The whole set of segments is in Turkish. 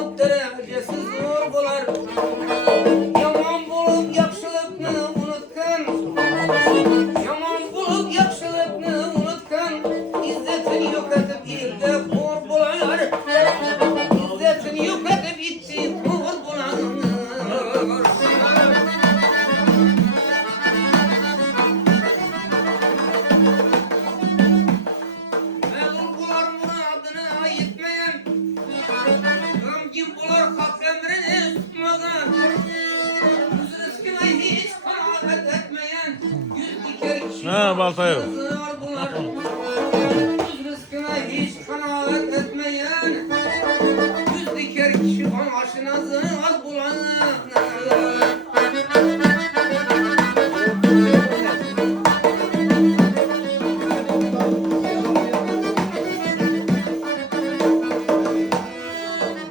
bulup derecesi zor bular. Yaman bulup yakşılıkını unutkan, yaman bulup yakşılıkını unutkan, İzzetini yok edip ilde hor bular. İzzetini yok edip itti hor bular. Melul bular muradına yetmeyen, gamgin bular hak emrini tutmadan, yüz rızkına hiç kanaat etmeyen, yüz diker kişi baltayı. zor bular. Yüz rızkına hiç kanaat etmeyen, yüz diker kişi aşına zor bular.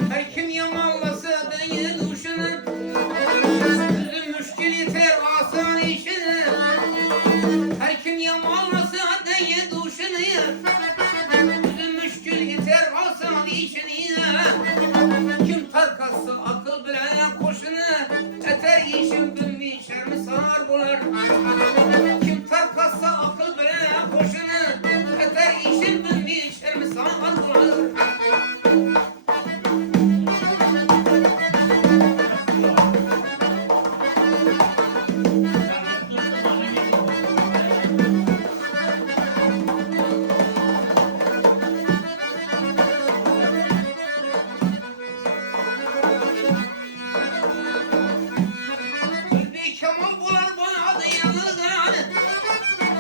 Her kim yamanlasa değil uşunu, yüzü müşkil yeter asan işini. Her kim yamanlasa değil uşunu, yüzü müşkil yeter asan işini. Kim tarkası akıl bilen koşunu, eter işin bilmişer mi sar bular. Kim tarkası akıl bilen koşunu, eter işin bilmişer mi sar bular. Bir kemal bular bana adı yanıldan,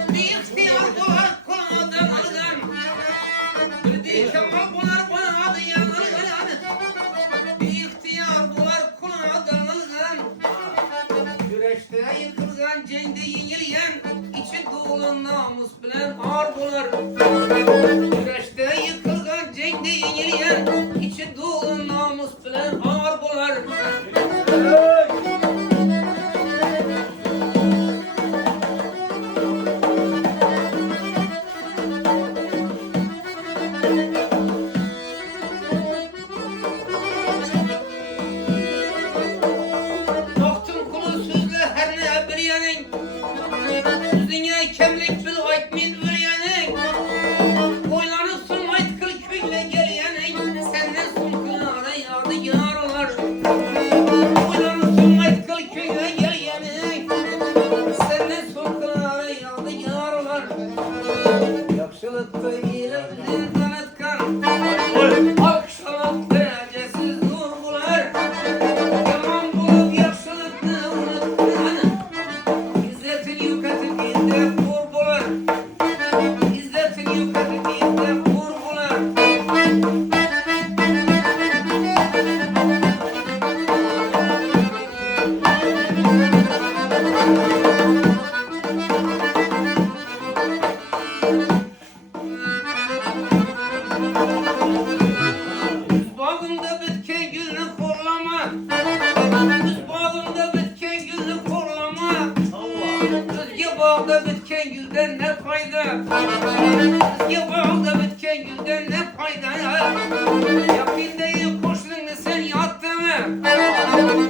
bir ihtiyar bular konadan aldan. Bir kemal bular bana adı yanıldan, bir ihtiyar bular konadan aldan. Güreşte yıkılgan, cengde yenilgen, içi dolu namus bilen ağır bular. Güreşte yıkılgan, cengde yenilgen, içi dolu namus bilen ağır bular. Baktım kulu sözle her ne bilyenin, dünya kemlik bil aytmin bilyenin. Boylanıp sunmayt kıl küyle gelyenin, senden son kınara yağdı yaralar. Boylanıp sunmayt kıl küyle gelyenin, senden son kınara yağdı yaralar. Yakşılıkta iyilikten tanıtkan, alkışlamak derecesiz nur bular. Yaman bulup yakşılıkını unutkan, İzzetini yok edip ilde hor bular. İzzetini yok edip ilde hor bular. Üz bağımda bitken gülünü korlama, üz bağımda bitken gülünü korlama. Özge bağda bitken gülden ne fayda? Özge bağda bitken gülden ne fayda? Yakın değil koştuğunu sen yat deme.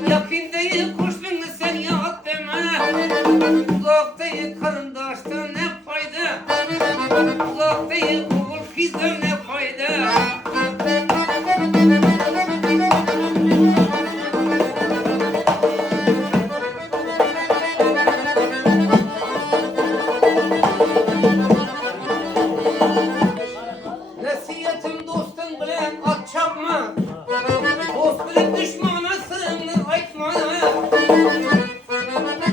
Yakın değil koştuğunu sen yat deme. Uzak değil karındaştan ne fayda? Uzak değil oğul kızdan ne fayda? Nasiyetim dostun bilen at çapma, dost bilip düşmana sırrını aytma.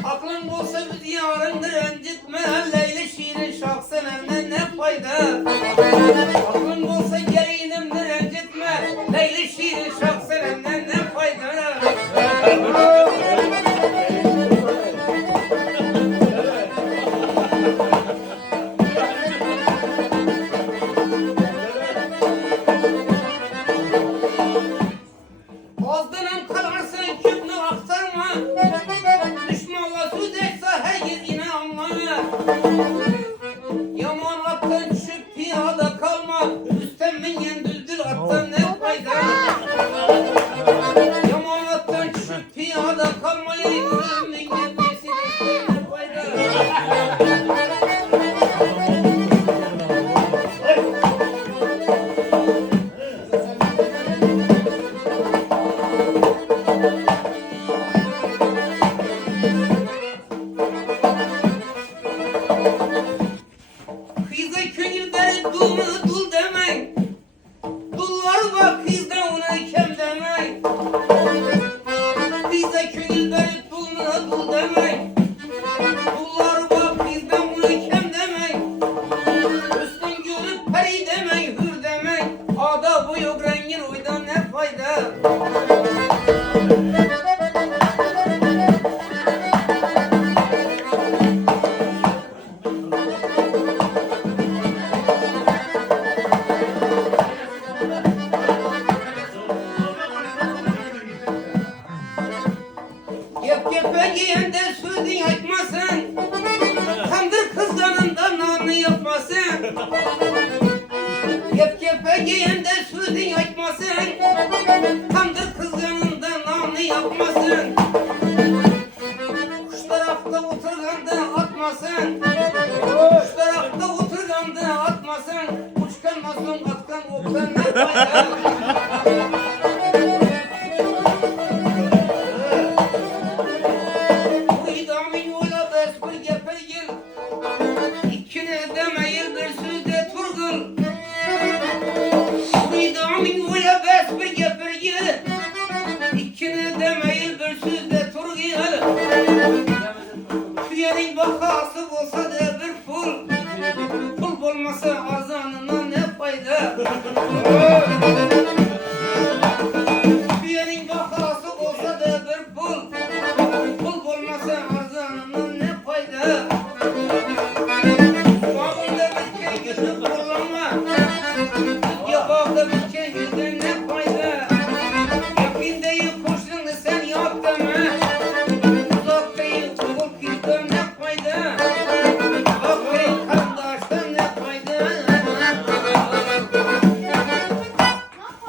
Aklın olsa bir yarındır incitme, Leyli şiirin şahsen emden ne fayda? Aklın olsa gelinimdir incitme, Leyli şiirin şahsen emden ne fayda? Ağzından kalarsın küpnü aktarma, düşmanla söz etse herkes inanma. Yaman attan düşüp piyada kalma, üstten minyen düldül attan ne fayda? giyende sözün açmasın. Kandır kızlarından namı yapmasın. Kepkepe giyende sözün açmasın. Kandır